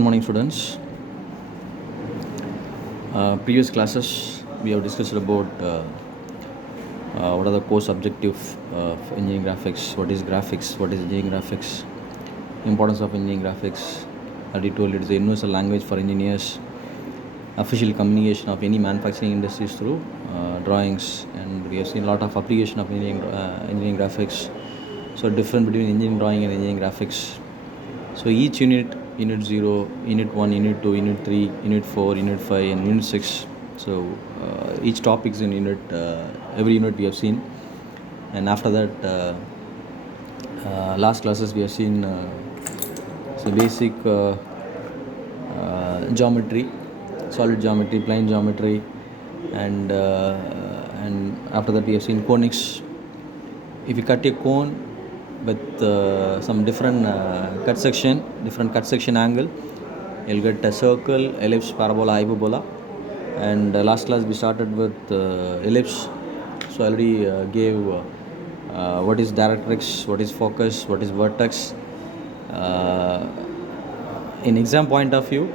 morning, students. Previous classes we have discussed about what are the course objective of engineering graphics, what is graphics, what is engineering graphics, importance of engineering graphics. I told it is a universal language for engineers, official communication of any manufacturing industries through drawings, and we have seen a lot of application of engineering graphics. So difference between engineering drawing and engineering graphics. So each unit 0, unit 1, unit 2, unit 3, unit 4, unit 5 and unit 6. So each topic is in unit, every unit we have seen, and after that last classes we have seen so basic geometry, solid geometry, plane geometry, and after that we have seen conics. If you cut a cone with some different cut section angle, you'll get a circle, ellipse, parabola, hyperbola. And last class we started with ellipse. So I already gave what is directrix, what is focus, what is vertex. In exam point of view,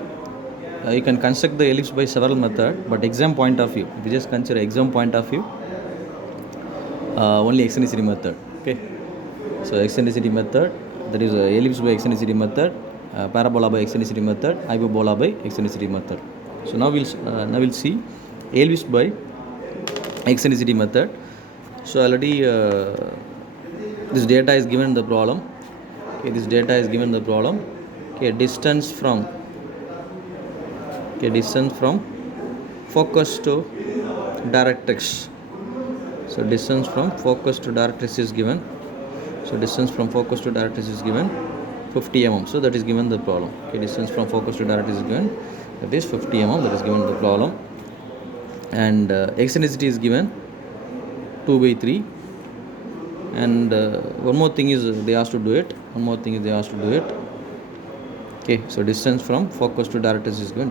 you can construct the ellipse by several methods, but exam point of view, if you just consider exam point of view, only eccentricity method. Okay, so eccentricity method, that is ellipse by eccentricity method, parabola by eccentricity method, hyperbola by eccentricity method. So now we'll see ellipse by eccentricity method. So already this data is given in the problem. Okay, this data is given in the problem. Okay, distance from focus to directrix. So distance from focus to directrix is given. So distance from focus to directrix is given 50 mm. So that is given the problem. Okay, distance from focus to directrix is given, that is 50 mm. That is given the problem. And eccentricity is given 2/3. And one more thing is they asked to do it. Okay, so distance from focus to directrix is given.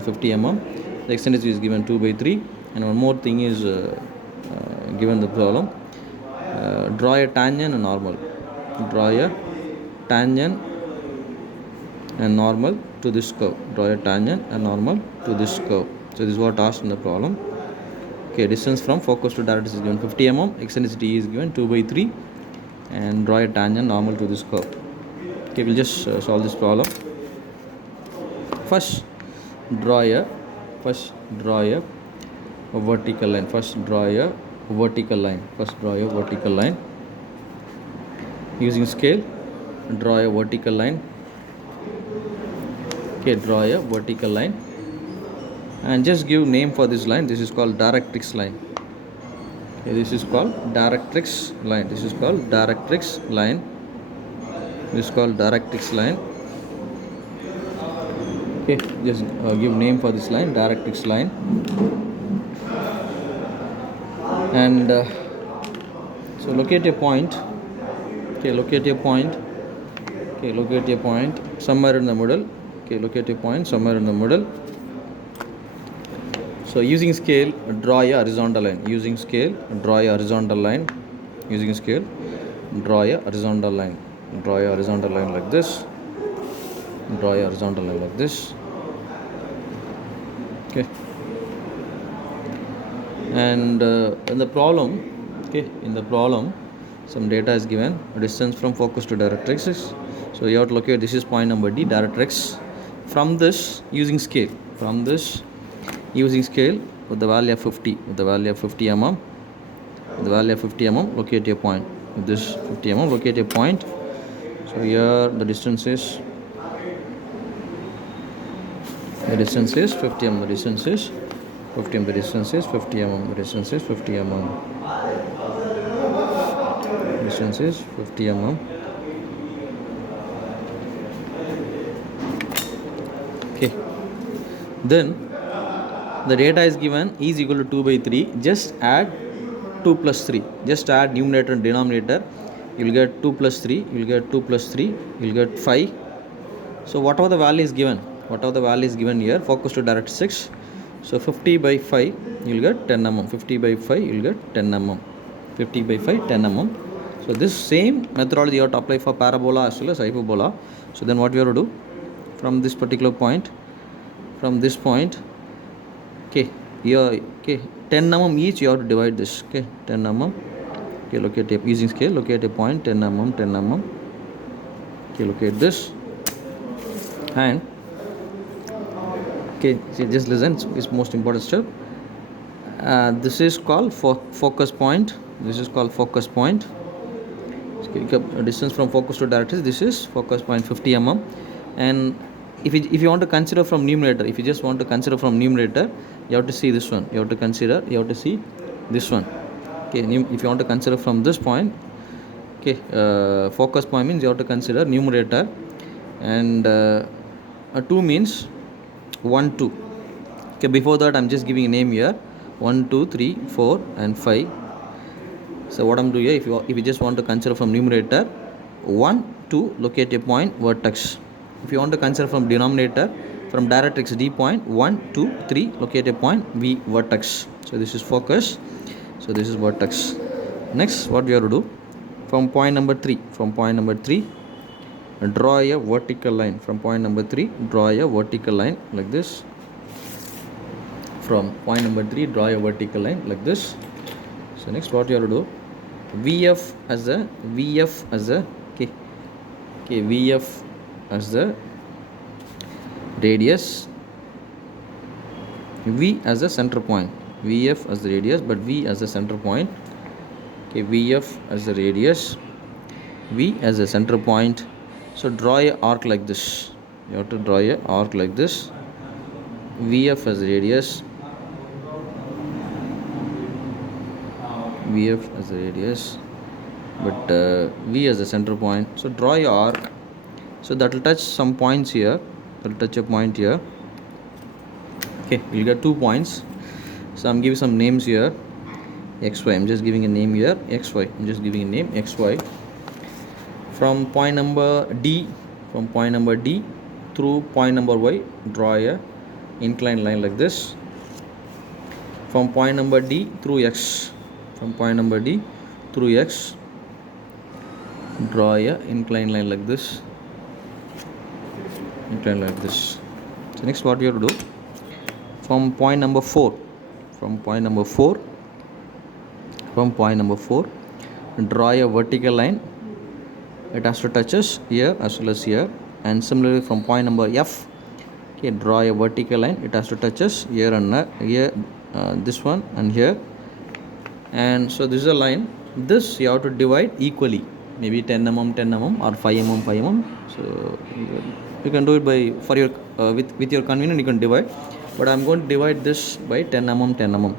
50 mm. The eccentricity is given 2/3. And one more thing is given the problem. Draw a tangent and normal. Draw a tangent and normal to this curve. So this is what asked in the problem. Okay, distance from focus to directrix is given 50 mm. Eccentricity is given 2/3. And draw a tangent normal to this curve. Okay, we'll just solve this problem. First draw a vertical line. Using scale, draw a vertical line. Okay, draw a vertical line and just give name for this line. This is called directrix line. Okay, this is called directrix line. Okay, just give name for this line, directrix line. And so locate a point. Locate a point somewhere in the middle. So using scale, draw a horizontal line. Draw a horizontal line like this. Okay. And in the problem, some data is given. Distance from focus to directrix. So you have to locate, this is point number D, directrix. From this, using scale with the value of 50 mm. Locate a point. With this 50 mm, locate a point. So here the distance is 50 mm. The distance is 50 mm. Okay, then the data is given is equal to 2/3. Just add 2 plus 3. Just add numerator and denominator. You will get 2 plus 3. You will get 5. So whatever the value is given here, focus to directrix. So 50/5 you will get 10 mm. 50/5 you will get 10 mm. So this same methodology you have to apply for parabola as well as hyperbola. So then what we have to do, from this particular point, from this point, okay, here, okay, 10 mm each you have to divide this, okay, 10 mm, okay, locate a, using scale, locate a point, 10 mm, 10 mm, okay, locate this, and okay, see, just listen, it's most important step. This is called focus point. This is called focus point. Distance from focus to directrix. This is focus point 50 mm. And if you want to consider from numerator, if you just want to consider from numerator, you have to see this one. You have to consider. You have to see this one. Okay. If you want to consider from this point, okay, focus point means you have to consider numerator, and 2 means 1 2. Okay, before that I'm just giving a name here, 1 2 3 4 and 5. So what I'm doing here, if you just want to consider from numerator, 1 2, locate a point, vertex. If you want to consider from denominator, from directrix D point, 1 2 3, locate a point, V, vertex. So this is focus, so this is vertex. Next, what we have to do, from point number 3, draw a vertical line. From point number 3, draw a vertical line like this. From point number 3, draw a vertical line like this. So next, what you have to do, VF as a okay, VF as the radius, V as the center point, VF as the radius, but V as the center point. Okay, VF as the radius, V as the center point. So draw a arc like this. You have to draw a arc like this. VF as the radius, VF as the radius, but V as the center point. So draw your arc. So that will touch some points here. That will touch a point here. Okay, you'll get 2 points. So I'm giving some names here. XY. I'm just giving a name here. XY. I'm just giving a name XY. From point number D, through point number Y, draw a inclined line like this. From point number D through X. From point number D through X, draw a inclined line like this. Inclined like this. So next, what we have to do, from point number 4, draw a vertical line. It has to touch us here as well as here. And similarly, from point number F, okay, draw a vertical line. It has to touch us here and here, this one and here. And so this is a line. This you have to divide equally, maybe 10 mm 10 mm or 5 mm 5 mm. So you can do it by for your with your convenience. You can divide, but I'm going to divide this by 10 mm 10 mm.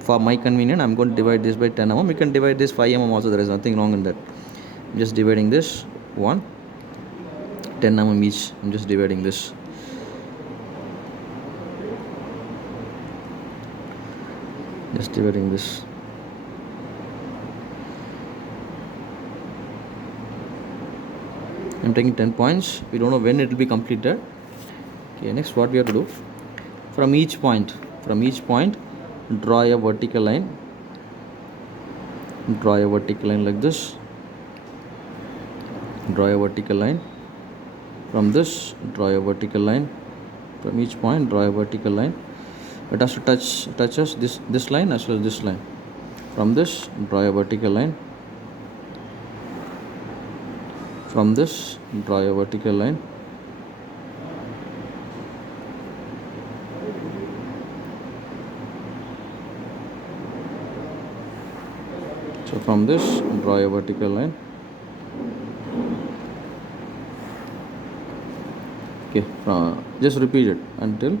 For my convenience, I'm going to divide this by 10 mm. You can divide this 5 mm also. There is nothing wrong in that. I'm just dividing this 1 10 mm each. I'm just dividing this. Just dividing this. I'm taking 10 points. We don't know when it will be completed. Okay, next what we have to do, from each point, draw a vertical line. Draw a vertical line like this. Draw a vertical line. From this, draw a vertical line. From each point, draw a vertical line. It has to touch us this line as well as this line. From this, draw a vertical line. From this, draw a vertical line. So from this, draw a vertical line. Okay, just repeat it until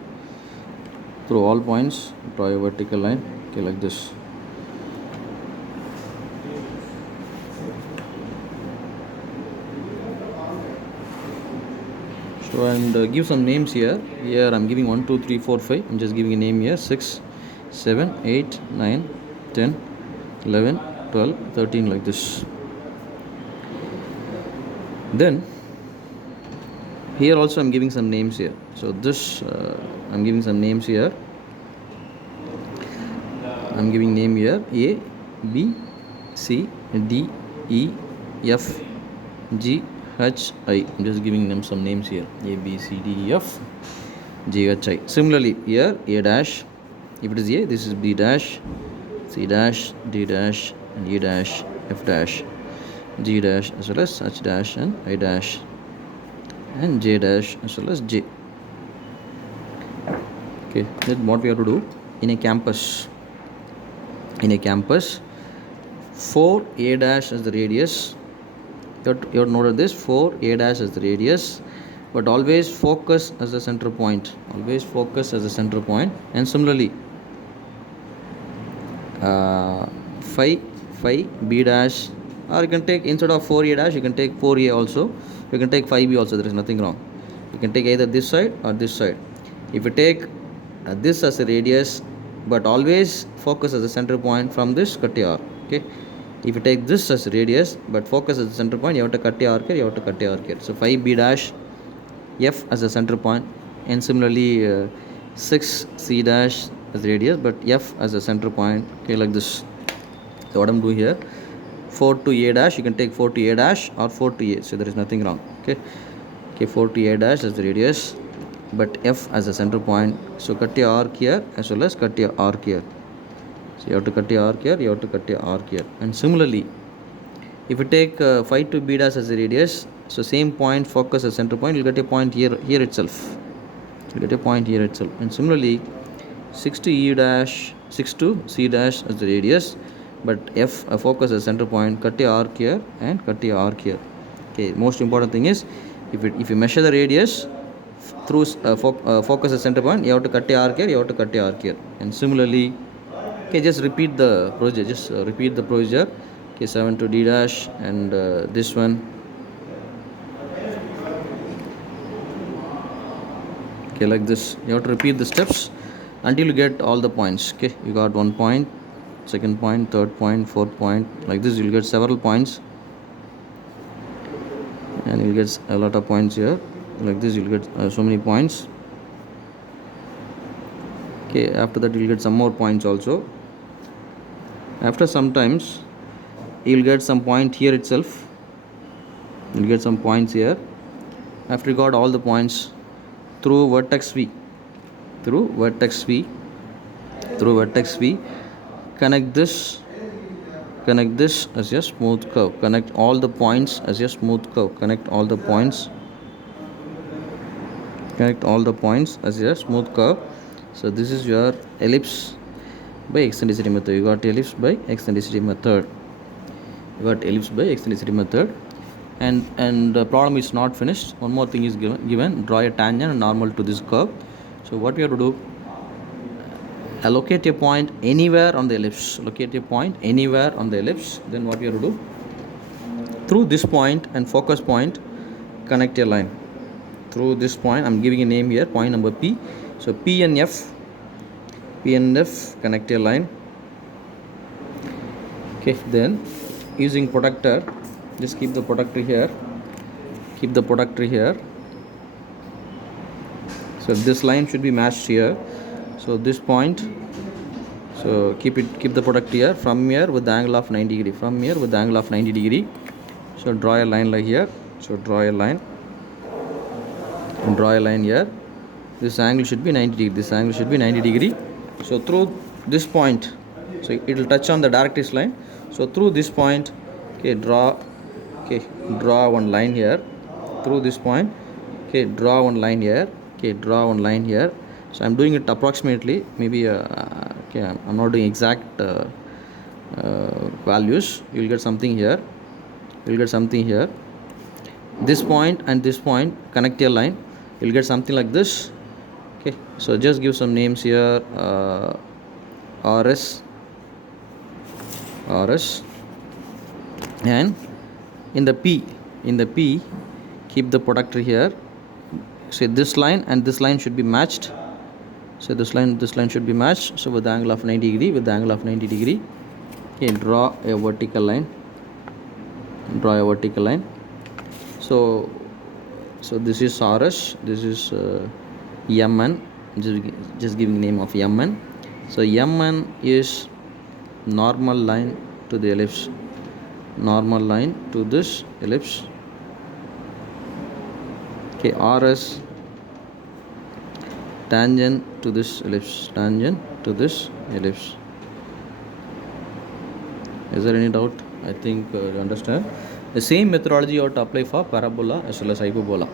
through all points, draw a vertical line. Okay, like this. So and give some names here. Here I'm giving 1 2 3 4 5. I'm just giving a name here, 6 7 8 9 10 11 12 13, like this. Then here also I'm giving some names here. So this I'm giving some names here. I'm giving name here, A B C D E F, G, H, I. I'm just giving them some names here. A, B, C, D, F, G, H, I. Similarly, here A dash. If it is A, this is B dash, C dash, D dash, and E dash, F dash, G dash, as well as H dash, and I dash, and J dash, as well as J. Okay, then what we have to do in a campus? In a campus, 4A dash as the radius. You have to note this, 4A dash as the radius, but always focus as the center point. Always focus as the center point. And similarly, 5 B dash, or you can take, instead of 4A dash, you can take 4A also. You can take 5B also, there is nothing wrong. You can take either this side or this side. If you take this as a radius, but always focus as the center point, from this cut a arc. Okay, if you take this as a radius but focus as the center point, you have to cut a arc here, you have to cut a arc here. So 5B dash, F as the center point, and similarly 6C dash as radius but F as a center point. Okay, like this. So what I'm doing here, 4 to A dash, you can take 4 to A dash or 4 to A, so there is nothing wrong. Okay, 4 to A dash as the radius but F as a center point. So cut a arc here as well as cut a arc here. So you have to cut a arc here, you have to cut a arc here. And similarly, if you take 5 to B dash as a radius, so same point, focus as center point, you'll get a point here itself. You'll get a point here itself. And similarly, 6 to E dash, 6 to C dash as the radius, but F focus as center point, cut a arc here and cut a arc here. Okay, most important thing is, if you measure the radius through focus as center point, you have to cut a arc here, you have to cut a arc here. And similarly, okay, just repeat the procedure, repeat the procedure. Okay, 7 to D dash, and this one. Okay, like this. You have to repeat the steps until you get all the points. Okay, you got 1 point, second point, third point, fourth point. Like this, you'll get several points, and you'll get a lot of points here. Like this, you'll get so many points. Okay, after that, you'll get some more points also. After some times, you'll get some point here itself. You'll get some points here. After you got all the points, through vertex V, connect this as a smooth curve. Connect all the points as a smooth curve. Connect all the points as a smooth curve. So this is your ellipse by eccentricity method. You got ellipse by eccentricity method. And the problem is not finished. One more thing is given. Draw a tangent and normal to this curve. So what we have to do, allocate a point anywhere on the ellipse. Then what we have to do, through this point and focus point, connect a line. Through this point, I'm giving a name here, point number P. So P and F, connect a line. Okay, then using protector, just keep the protector here. So this line should be matched here. So this point, so keep the protector here, from here with the angle of 90 degree. So draw a line like here. So draw a line here. This angle should be 90 degree. So through this point, so it will touch on the directrix line. So through this point, draw one line here. Through this point, draw one line here. So I'm doing it approximately, maybe I'm not doing exact values. You'll get something here. This point and this point, connect a line. You'll get something like this. Okay, so just give some names here. RS, and in the P, keep the protector here. So this line and this line should be matched. So this line should be matched. So with the angle of 90 degree, okay, draw a vertical line. So this is RS, this is MN. Just giving name of MN. So MN is normal line to the ellipse. normal line to this ellipse. Okay, RS tangent to this ellipse, tangent to this ellipse. Is there any doubt? I think you understand. The same methodology you have to apply for parabola as well as hyperbola.